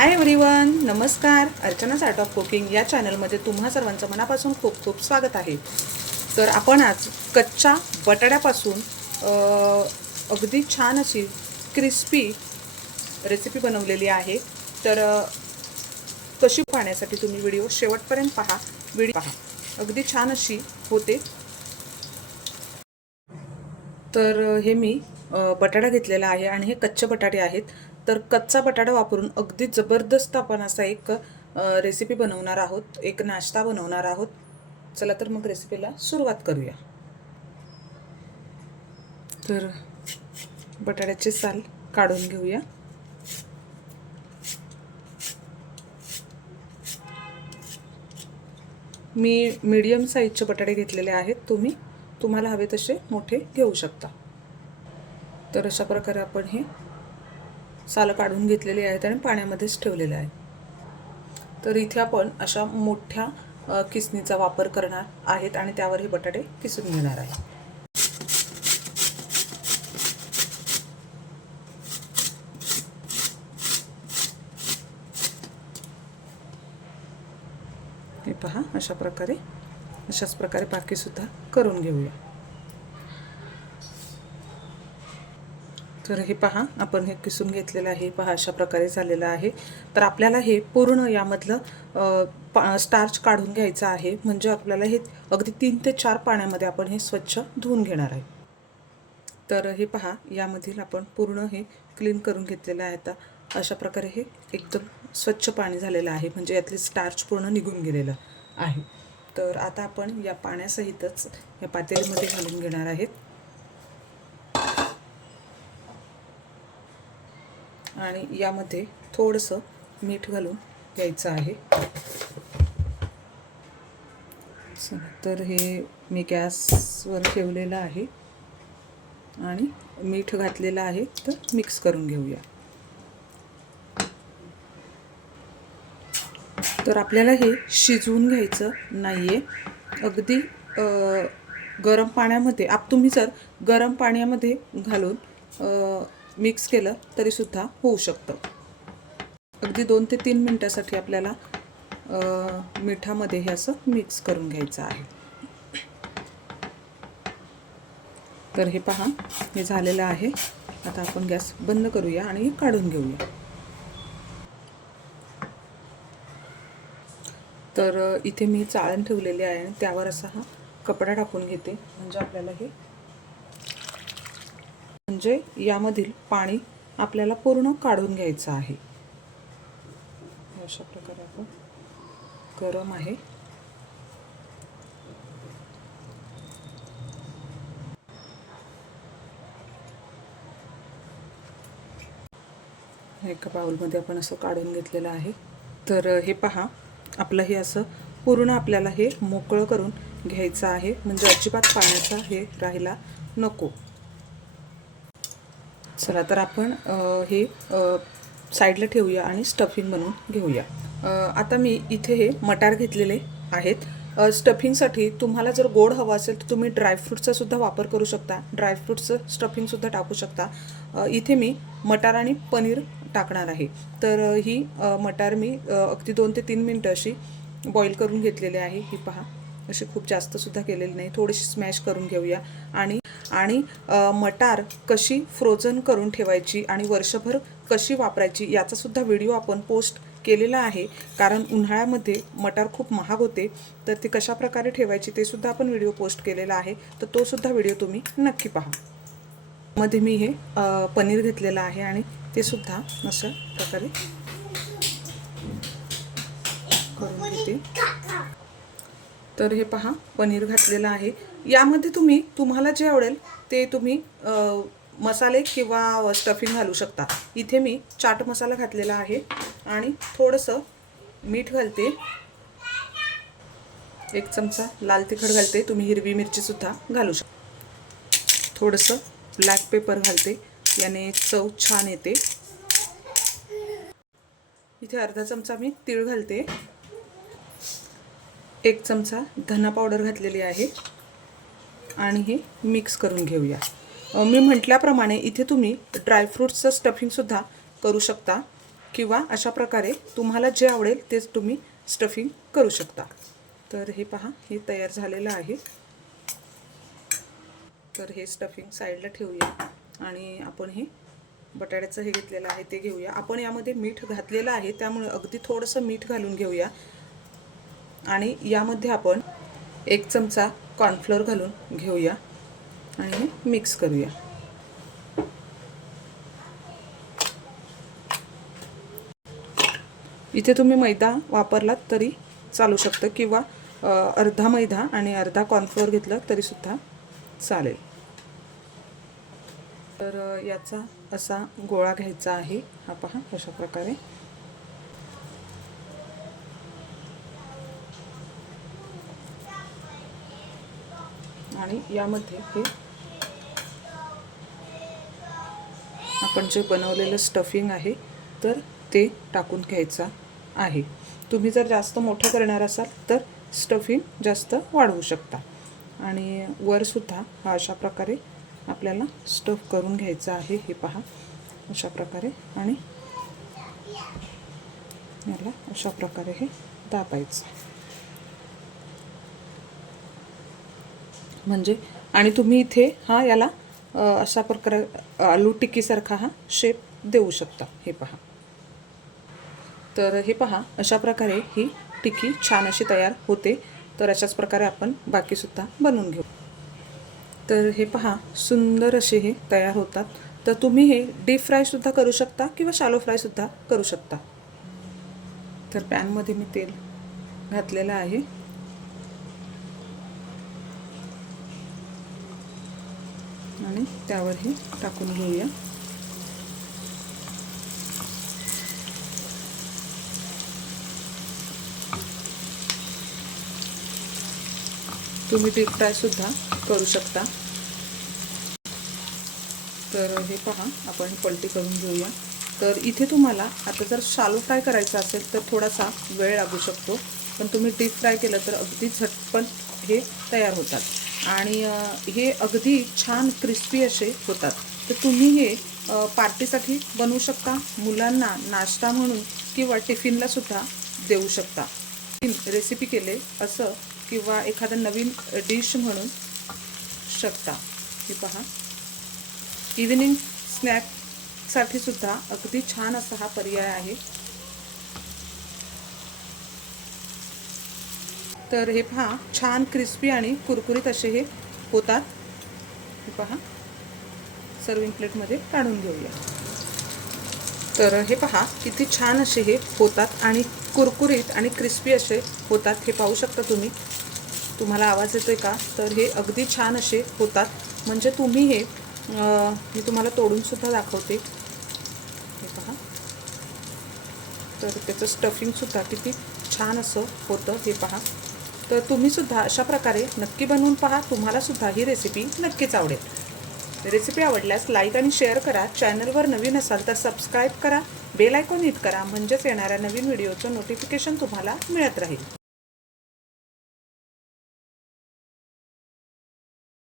Hi everyone नमस्कार. अर्चनाच art of cooking या चॅनलमध्ये तुम्हा सर्वांचं मनापासून खूप खूप स्वागत आहे. तर आपण आज कच्च्या बटाट्यापासून अगदी छान अशी क्रिस्पी रेसिपी बनवलेली आहे. तर कशी पाहण्यासाठी तुम्ही व्हिडिओ शेवटपर्यंत पहा. व्हिडिओ पहा. अगदी छान अशी होते. तर हे मी बटाटा घेतलेला आहे आणि हे कच्चे बटाटे आहेत. तर कच्चा बटाटा वापरून अगदी जबरदस्त आपण असा एक रेसिपी बनवणार आहोत एक नाश्ता बनवणार आहोत. चला तर मग रेसिपीला सुरुवात करूया. तर बटाट्याची साल काढून घेऊया. मी मीडियम साईजचे बटाटे घेतलेले आहेत. तुम्ही तुम्हाला हवे तसे मोठे घेऊ शकता. तर अशा प्रकारे आपण हे सालं काढून घेतलेली आहेत आणि पाण्यामध्येच ठेवलेले आहे. तर इथे आपण अशा मोठ्या किसणीचा वापर करणार आहेत आणि त्यावर हे बटाटे किसून घेणार आहे. हे पहा अशा प्रकारे अशाच प्रकारे बाकीसुद्धा करून घेऊया. तर हे पहा आपण हे किसून घेतलेलं आहे पहा अशा प्रकारे झालेलं आहे. तर आपल्याला हे पूर्ण यामधलं पा स्टार्च काढून घ्यायचं आहे. म्हणजे आपल्याला हे अगदी तीन ते चार पाण्यामध्ये आपण हे स्वच्छ धुवून घेणार आहे. तर हे पहा यामधील आपण पूर्ण हे क्लीन करून घेतलेलं आहे आता. अशा प्रकारे हे एकदम स्वच्छ पाणी झालेलं आहे. म्हणजे यातले स्टार्च पूर्ण निघून गेलेलं आहे. तर आता आपण या पाण्यासहितच या पातेलीमध्ये घालून घेणार आहेत. आणि यामध्ये थोडंसं मीठ घालून घ्यायचं आहे. तर हे मी गॅसवर ठेवलेलं आहे. आणि मीठ घातलेलं आहे तर मिक्स करून घेऊया. तर आपल्याला हे शिजवून घ्यायचं नाही आहे अगदी गरम पाण्यामध्ये आप तुम्ही जर गरम पाण्यामध्ये घालून मिक्स केलं तरीसुद्धा होऊ शकतं. अगदी दोन ते तीन मिनटासाठी आपल्याला मिठामध्ये हे असं मिक्स करून घ्यायचं आहे. तर हे पहा हे झालेलं आहे. आता आपण गॅस बंद करूया आणि काढून घेऊया. तर इथे मी चाळण ठेवलेली आहे आणि त्यावर असा हा कपडा टाकून घेते. म्हणजे आपल्याला हे म्हणजे यामधील पाणी आपल्याला पूर्ण काढून घ्यायचं आहे. अशा प्रकारे आपण गरम आहे. एका बाउलमध्ये आपण असं काढून घेतलेलं आहे. तर हे पहा आपलं हे असं पूर्ण आपल्याला हे मोकळं करून घ्यायचं आहे. म्हणजे अजिबात पाण्याचा हे राहिला नको. चला तर आपण हे साईडला ठेवूया आणि स्टफिंग बनवून घेऊया. आता मी इथे हे मटार घेतलेले आहेत. स्टफिंगसाठी तुम्हाला जर गोड हवं असेल तर तुम्ही ड्रायफ्रूटचा सुद्धा वापर करू शकता. ड्रायफ्रूटचं स्टफिंगसुद्धा टाकू शकता. इथे मी मटार आणि पनीर टाकणार आहे. तर ही मटार मी अगदी दोन ते तीन मिनटं अशी बॉईल करून घेतलेली आहे. ही पहा अशी खूप जास्तसुद्धा केलेली नाही. थोडीशी स्मॅश करून घेऊया. आणि आणि मटार कशी फ्रोझन करून ठेवायची आणि वर्षभर कशी वापरायची याचासुद्धा व्हिडिओ आपण पोस्ट केलेला आहे. कारण उन्हाळ्यामध्ये मटार खूप महाग होते. तर ती कशा प्रकारे ठेवायची ते सुद्धा आपण व्हिडिओ पोस्ट केलेला आहे. तर तो सुद्धा व्हिडिओ तुम्ही नक्की पहा. मध्ये मी हे पनीर घेतलेलं आहे आणि ते सुद्धा अशा प्रकारे करून घेते. तर हे पहा पनीर घातलेलं आहे. यामध्ये तुम्ही तुम्हाला जे आवडेल ते तुम्ही मसाले किंवा स्टफिंग घालू शकता. इथे मी चाट मसाला घातलेला आहे आणि थोडंसं मीठ घालते. एक चमचा लाल तिखट घालते. तुम्ही हिरवी मिरचीसुद्धा घालू शकता थोडंसं ब्लॅक पेपर घालते. याने चव छान येते. इथे अर्धा चमचा मी तीळ घालते. एक चमचा धना पावडर घातलेली आहे. आणि हे मिक्स करून घेऊया. मी म्हटल्याप्रमाणे इथे तुम्ही ड्रायफ्रूट्सचं स्टफिंगसुद्धा करू शकता किंवा अशा प्रकारे तुम्हाला जे आवडेल तेच तुम्ही स्टफिंग करू शकता. तर हे पहा हे तयार झालेलं आहे. तर हे स्टफिंग साईडला ठेवूया आणि आपण हे बटाट्याचं हे घेतलेलं आहे ते घेऊया. आपण यामध्ये मीठ घातलेलं आहे त्यामुळे अगदी थोडंसं मीठ घालून घेऊया. आणि यामध्ये आपण एक चमचा कॉर्नफ्लोअर घालून घेऊया आणि हे मिक्स करूया. इथे तुम्ही मैदा वापरलात तरी चालू शकतं किंवा अर्धा मैदा आणि अर्धा कॉर्नफ्लोअर घेतलं तरीसुद्धा चालेल. तर याचा असा गोळा घ्यायचा आहे. हा पहा अशा प्रकारे आणि यामध्ये हे आपण जे बनवलेलं स्टफिंग आहे तर ते टाकून घ्यायचं आहे. तुम्ही जर जास्त मोठं करणार असाल तर स्टफिंग जास्त वाढवू शकता. आणि वरसुद्धा हा अशा प्रकारे आपल्याला स्टफ करून घ्यायचा आहे हे पहा. अशा प्रकारे आणि याला अशा प्रकारे हे दाबायचं. म्हणजे आणि तुम्ही इथे हा याला अशा प्रकारे आलू टिक्कीसारखा हा शेप देऊ शकता. हे पहा. तर हे पहा अशा प्रकारे ही टिक्की छान अशी तयार होते. तर अशाच प्रकारे आपण बाकीसुद्धा बनवून घेऊ. तर हे पहा सुंदर असे हे तयार होतात. तर तुम्ही हे डीप फ्रायसुद्धा करू शकता किंवा शालो फ्रायसुद्धा करू शकता. तर पॅनमध्ये मी तेल घातलेलं आहे. आणि त्यावर हे टाकून घेऊया. तुम्ही डीप फ्रायसुद्धा करू शकता. तर हे पहा आपण पलटी करून घेऊया. तर इथे तुम्हाला आता जर शालो फ्राय करायचा असेल तर थोडासा वेळ लागू शकतो. पण तुम्ही डीप फ्राय केलं तर अगदी झटपट हे तयार होतात. आणि हे अगदी छान क्रिस्पी असे होतात. तर तुम्ही हे पार्टीसाठी बनवू शकता मुलांना नाश्ता म्हणून किंवा टिफिनला सुद्धा देऊ शकता. रेसिपी केले असं किंवा एखादं नवीन डिश म्हणून शकता. हे पहा. इव्हिनिंग स्नॅकसाठी सुद्धा अगदी छान असा हा पर्याय आहे. तर हे पहा छान क्रिस्पी आणि कुरकुरीत असे हे होतात. हे पहा सर्विंग प्लेटमध्ये काढून घेऊया. तर हे पहा किती छान असे हे होतात आणि कुरकुरीत आणि क्रिस्पी असे होतात. हे पाहू शकता तुम्ही. तुम्हाला आवाज येतोय का? तर हे अगदी छान असे होतात. म्हणजे तुम्ही हे मी तुम्हाला तोडूनसुद्धा दाखवते. हे पहा. तर त्याचं स्टफिंगसुद्धा किती छान असं होतं. हे पहा. तर तुम्हीसुद्धा अशा प्रकारे नक्की बनवून पहा. तुम्हालासुद्धा ही रेसिपी नक्कीच आवडेल. रेसिपी आवडल्यास लाईक आणि शेअर करा. चॅनलवर नवीन असाल तर सबस्क्राईब करा. बेल आयकॉन हिट करा. म्हणजेच येणाऱ्या नवीन व्हिडिओचं नोटिफिकेशन तुम्हाला मिळत राहील.